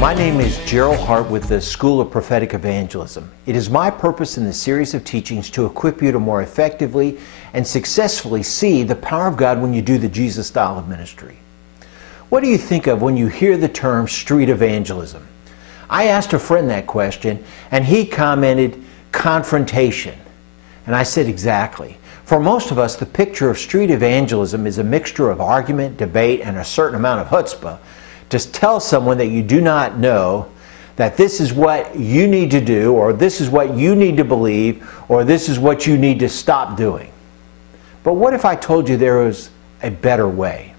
My name is Jeryl Hartt with the School of Prophetic Evangelism. It is my purpose in this series of teachings to equip you to more effectively and successfully see the power of God when you do the Jesus style of ministry. What do you think of when you hear the term street evangelism? I asked a friend that question and he commented, confrontation. And I said, exactly. For most of us, the picture of street evangelism is a mixture of argument, debate, and a certain amount of chutzpah to tell someone that you do not know that this is what you need to do, or this is what you need to believe, or this is what you need to stop doing. But what if I told you there was a better way?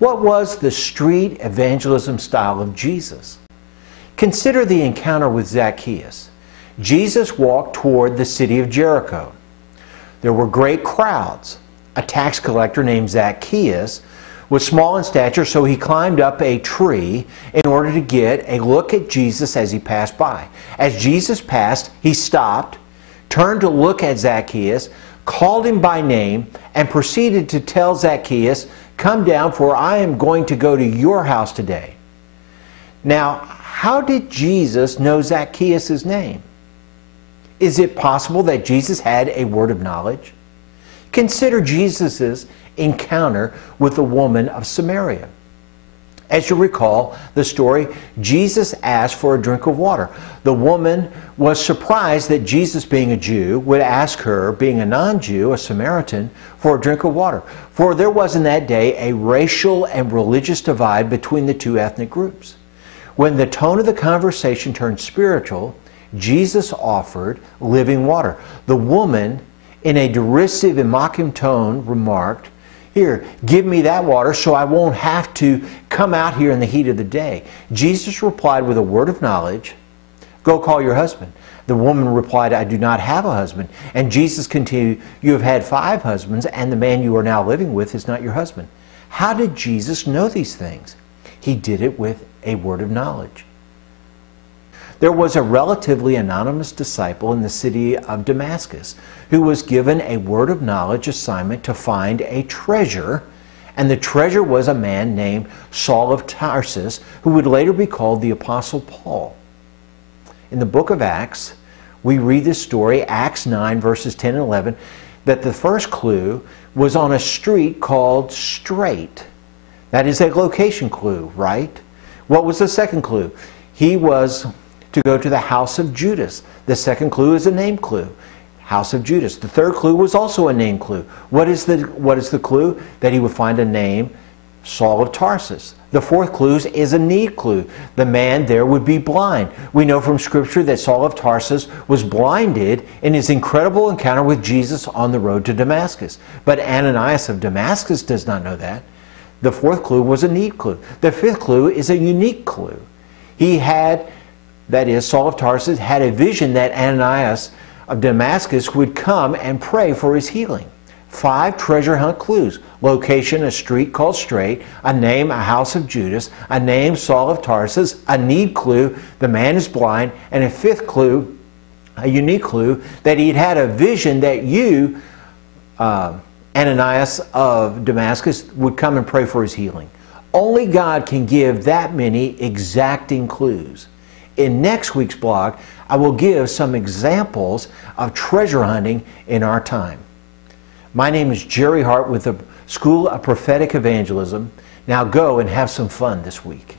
What was the street evangelism style of Jesus? Consider the encounter with Zacchaeus. Jesus walked toward the city of Jericho. There were great crowds. A tax collector named Zacchaeus was small in stature, so he climbed up a tree in order to get a look at Jesus as he passed by. As Jesus passed, he stopped, turned to look at Zacchaeus, called him by name, and proceeded to tell Zacchaeus, "Come down, for I am going to go to your house today." Now, how did Jesus know Zacchaeus' name? Is it possible that Jesus had a word of knowledge? Consider Jesus' encounter with the woman of Samaria. As you recall the story, Jesus asked for a drink of water. The woman was surprised that Jesus, being a Jew, would ask her, being a non-Jew, a Samaritan, for a drink of water. For there was in that day a racial and religious divide between the two ethnic groups. When the tone of the conversation turned spiritual, Jesus offered living water. The woman, in a derisive and mocking tone, remarked, "Here, give me that water so I won't have to come out here in the heat of the day." Jesus replied with a word of knowledge, "Go call your husband." The woman replied, "I do not have a husband." And Jesus continued, "You have had 5 husbands, and the man you are now living with is not your husband." How did Jesus know these things? He did it with a word of knowledge. There was a relatively anonymous disciple in the city of Damascus who was given a word of knowledge assignment to find a treasure, and the treasure was a man named Saul of Tarsus, who would later be called the Apostle Paul. In the book of Acts, we read this story, Acts 9 verses 10 and 11, that the first clue was on a street called Straight. That is a location clue, right? What was the second clue? He was to go to the house of Judas. The second clue is a name clue. House of Judas. The third clue was also a name clue. What is the clue? That he would find a name, Saul of Tarsus. The fourth clue is a need clue. The man there would be blind. We know from Scripture that Saul of Tarsus was blinded in his incredible encounter with Jesus on the road to Damascus. But Ananias of Damascus does not know that. The fourth clue was a need clue. The fifth clue is a unique clue. He had, that is, Saul of Tarsus had a vision that Ananias of Damascus would come and pray for his healing. 5 treasure hunt clues. Location, a street called Straight. A name, a house of Judas. A name, Saul of Tarsus. A need clue, the man is blind. And a fifth clue, a unique clue, that he'd had a vision that you, Ananias of Damascus, would come and pray for his healing. Only God can give that many exacting clues. In next week's blog, I will give some examples of treasure hunting in our time. My name is Jeryl Hartt with the School of Prophetic Evangelism. Now go and have some fun this week.